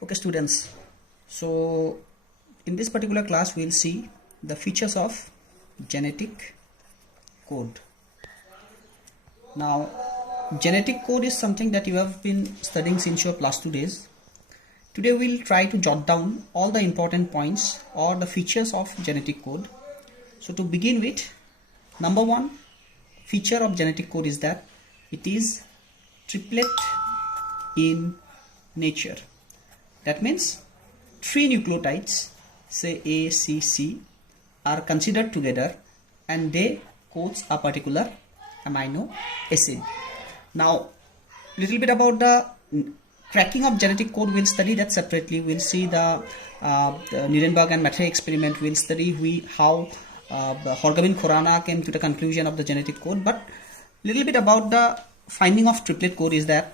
Okay students, so in this particular class we will see the features of genetic code. Now genetic code is something that you have been studying since your plus 2 days. Today we will try to jot down all the important points or the features of genetic code. So to begin with, number one feature of genetic code is that it is triplet in nature. That means 3 nucleotides, say A, C, C, are considered together and they codes a particular amino acid. Now, little bit about the cracking of genetic code, we'll study that separately. We'll see the Nirenberg and Matthey experiment. We'll study how Horgamin Khorana came to the conclusion of the genetic code. But little bit about the finding of triplet code is that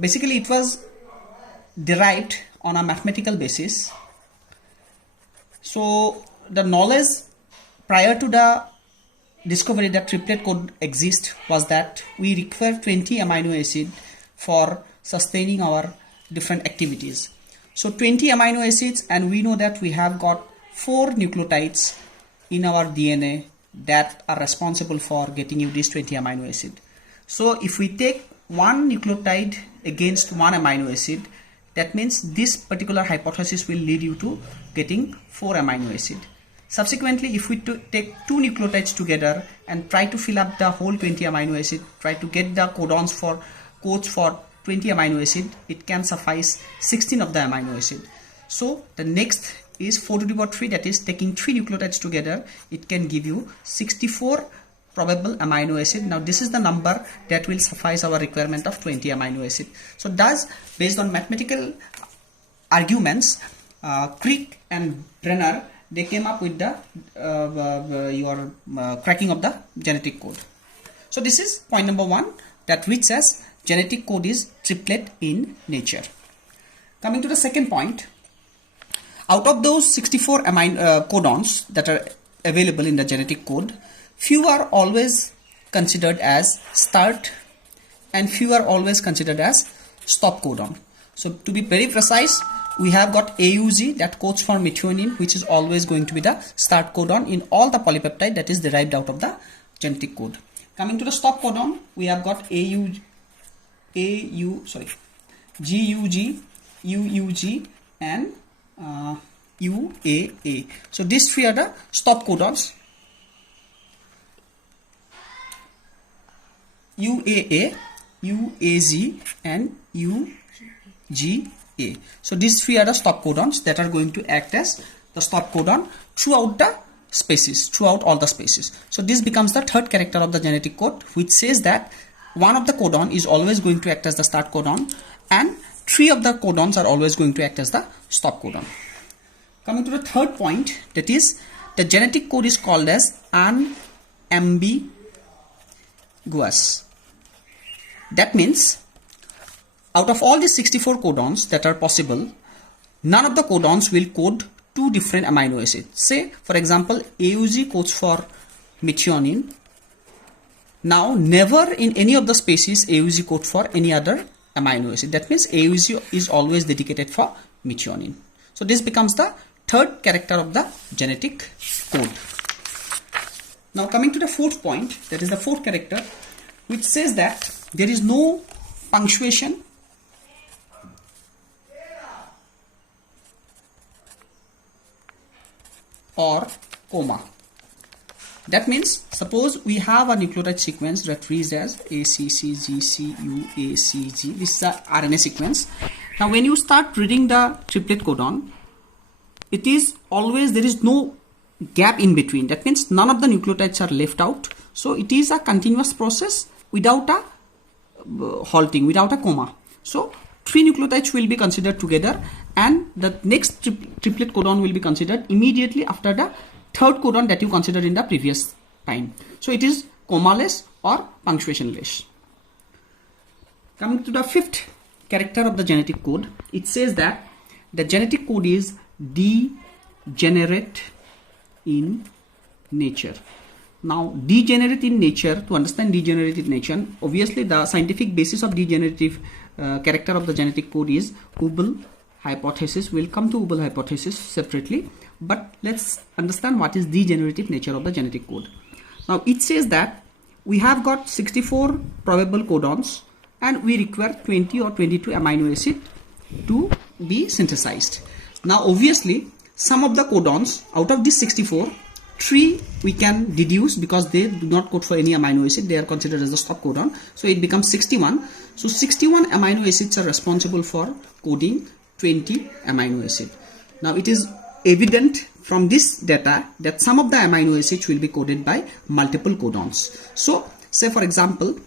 basically it was derived on a mathematical basis. So the knowledge prior to the discovery that triplet code exists was that we require 20 amino acid for sustaining our different activities. So 20 amino acids, and we know that we have got 4 nucleotides in our DNA that are responsible for getting you this 20 amino acid. So if we take one nucleotide against one amino acid, that means this particular hypothesis will lead you to getting 4 amino acid. Subsequently, if we take 2 nucleotides together and try to fill up the whole 20 amino acid, try to get the codes for 20 amino acid, it can suffice 16 of the amino acid. So the next is 4 to the power 3, that is taking 3 nucleotides together, it can give you 64 probable amino acid. Now this is the number that will suffice our requirement of 20 amino acid. So thus, based on mathematical arguments, Crick and Brenner, they came up with the cracking of the genetic code. So this is point number 1, that which says genetic code is triplet in nature. Coming to the second point, out of those 64 codons that are available in the genetic code, few are always considered as start and few are always considered as stop codon. So to be very precise, we have got AUG that codes for methionine, which is always going to be the start codon in all the polypeptide that is derived out of the genetic code. Coming to the stop codon, we have got GUG, UUG and UAA. So these 3 are the stop codons. UAA, UAG and UGA. So these 3 are the stop codons that are going to act as the stop codon throughout the species, throughout all the species. So this becomes the third character of the genetic code, which says that one of the codon is always going to act as the start codon and 3 of the codons are always going to act as the stop codon. Coming to the third point, that is the genetic code is called as unambiguous. That means out of all the 64 codons that are possible, none of the codons will code 2 different amino acids. Say for example AUG codes for methionine. Now never in any of the species AUG codes for any other amino acid. That means AUG is always dedicated for methionine. So this becomes the third character of the genetic code. Now coming to the fourth point, that is the fourth character, which says that there is no punctuation or comma. That means suppose we have a nucleotide sequence that reads as A, C, C, G, C, U, A, C, G. This is the RNA sequence. Now when you start reading the triplet codon, it is always, there is no gap in between. That means none of the nucleotides are left out. So it is a continuous process without a halting, without a comma. So 3 nucleotides will be considered together and the next triplet codon will be considered immediately after the third codon that you considered in the previous time. So it is commaless or punctuationless. Coming to the fifth character of the genetic code, it says that the genetic code is degenerate in nature. Now, degenerate in nature, to understand degenerate in nature, obviously the scientific basis of degenerative character of the genetic code is Ubel hypothesis. We'll come to Ubel hypothesis separately, but let's understand what is degenerative nature of the genetic code. Now it says that we have got 64 probable codons and we require 20 or 22 amino acid to be synthesized. Now obviously some of the codons out of these 64, 3 we can deduce because they do not code for any amino acid, they are considered as the stop codon, so it becomes 61. So 61 amino acids are responsible for coding 20 amino acid. Now it is evident from this data that some of the amino acids will be coded by multiple codons. So say for example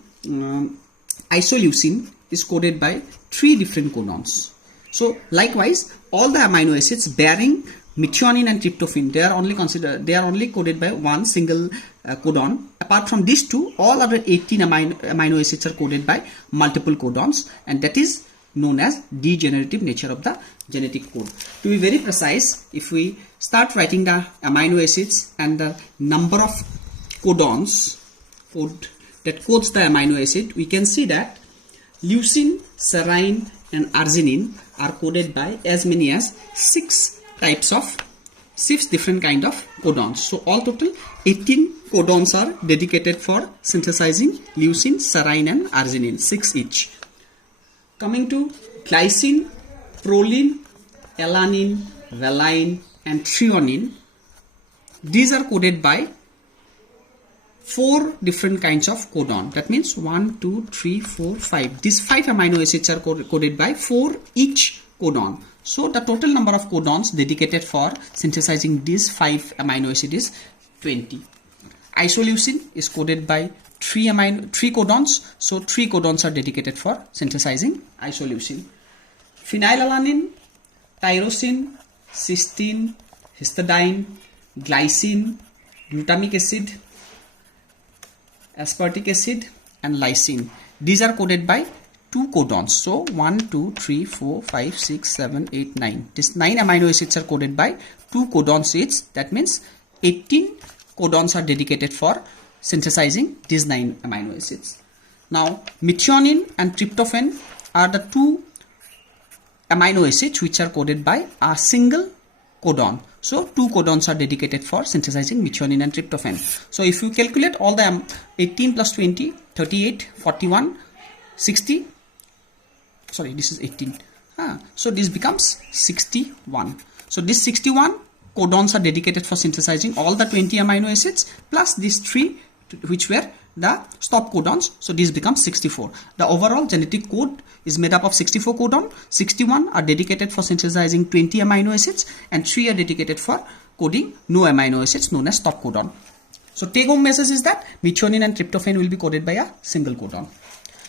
isoleucine is coded by 3 different codons. So likewise all the amino acids bearing methionine and tryptophan, they are only coded by one single codon. Apart from these two, all other 18 amino acids are coded by multiple codons, and that is known as degenerative nature of the genetic code. To be very precise, if we start writing the amino acids and the number of codons that codes the amino acid, we can see that leucine, serine and arginine are coded by as many as 6 different kind of codons. So all total 18 codons are dedicated for synthesizing leucine, serine and arginine, 6 each. Coming to glycine, proline, alanine, valine and threonine, these are coded by 4 different kinds of codon. That means 1, 2, 3, 4, 5. These 5 amino acids are coded by 4 each codon. So the total number of codons dedicated for synthesizing these 5 amino acids is 20. Isoleucine is coded by 3 codons. So 3 codons are dedicated for synthesizing isoleucine. Phenylalanine, tyrosine, cysteine, histidine, glycine, glutamic acid, aspartic acid and lysine. These are coded by 2 codons. So 1, 2, 3, 4, 5, 6, 7, 8, 9. These 9 amino acids are coded by 2 codons each. That means 18 codons are dedicated for synthesizing these 9 amino acids. Now methionine and tryptophan are the 2 amino acids which are coded by a single codon. So 2 codons are dedicated for synthesizing methionine and tryptophan. So if you calculate all the 18 plus 20, 38, 41, 60, sorry, this is 18. So this becomes 61. So this 61 codons are dedicated for synthesizing all the 20 amino acids plus these 3 which were the stop codons. So this becomes 64. The overall genetic code is made up of 64 codon. 61 are dedicated for synthesizing 20 amino acids and 3 are dedicated for coding no amino acids known as stop codon. So take home message is that methionine and tryptophan will be coded by a single codon.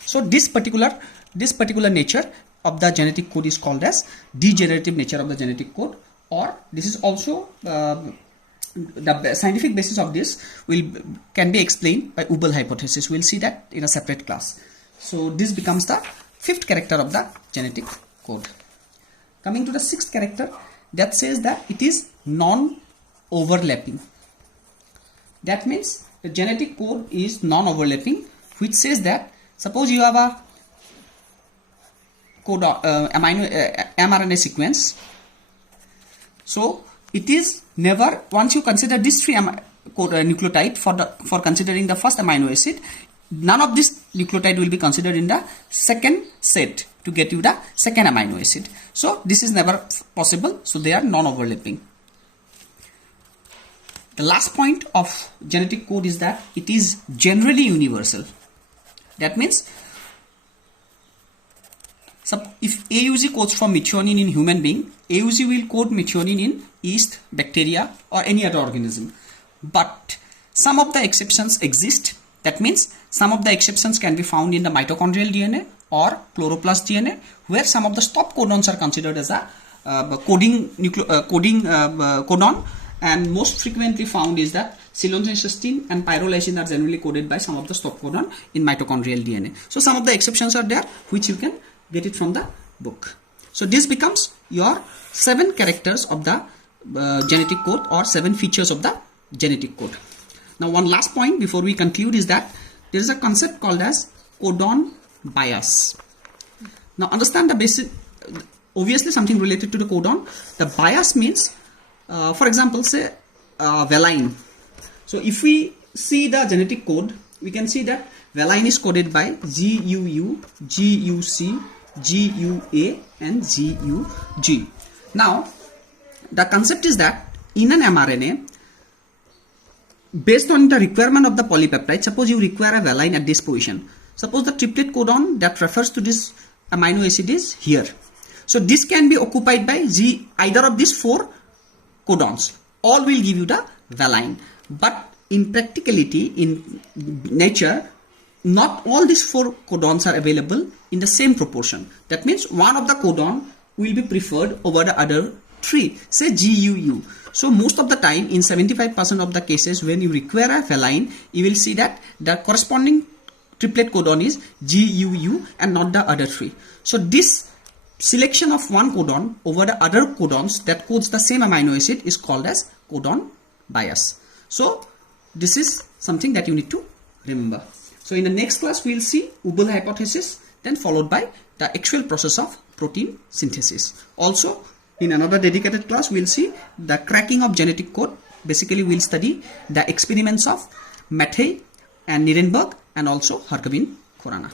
So this particular nature of the genetic code is called as degenerative nature of the genetic code, or this is also the scientific basis of this can be explained by Ubel hypothesis. We'll see that in a separate class. So this becomes the 5th character of the genetic code. Coming to the 6th character, that says that it is non-overlapping. That means the genetic code is non-overlapping, which says that suppose you have a mRNA sequence. So it is never, once you consider these 3 nucleotide for considering the first amino acid, none of this nucleotide will be considered in the second set to get you the second amino acid. So this is never possible. So they are non-overlapping. The last point of genetic code is that it is generally universal. That means if AUG codes for methionine in human being, AUG will code methionine in yeast, bacteria or any other organism. But some of the exceptions exist. That means some of the exceptions can be found in the mitochondrial DNA or chloroplast DNA, where some of the stop codons are considered as a coding codon, and most frequently found is that silonzane, cysteine and pyrrolysine are generally coded by some of the stop codon in mitochondrial DNA. So some of the exceptions are there, which you can get it from the book. So this becomes your 7 characters of the genetic code, or 7 features of the genetic code. Now one last point before we conclude is that there is a concept called as codon bias. Now understand the basic, obviously something related to the codon. The bias means, for example, say valine. So if we see the genetic code, we can see that valine is coded by GUU, GUC, GUA and GUG. Now the concept is that in an mRNA, based on the requirement of the polypeptide, suppose you require a valine at this position. Suppose the triplet codon that refers to this amino acid is here. So this can be occupied by either of these 4 codons. All will give you the valine. But in practicality, in nature, not all these 4 codons are available in the same proportion. That means one of the codon will be preferred over the other 3, say GUU. So most of the time, in 75% of the cases, when you require a valine, you will see that the corresponding triplet codon is GUU and not the other 3. So this selection of one codon over the other codons that codes the same amino acid is called as codon bias. So this is something that you need to remember. So in the next class, we will see Ubel hypothesis, then followed by the actual process of protein synthesis. Also, in another dedicated class, we will see the cracking of genetic code. Basically, we will study the experiments of Mattei and Nirenberg and also Harkavin Khorana.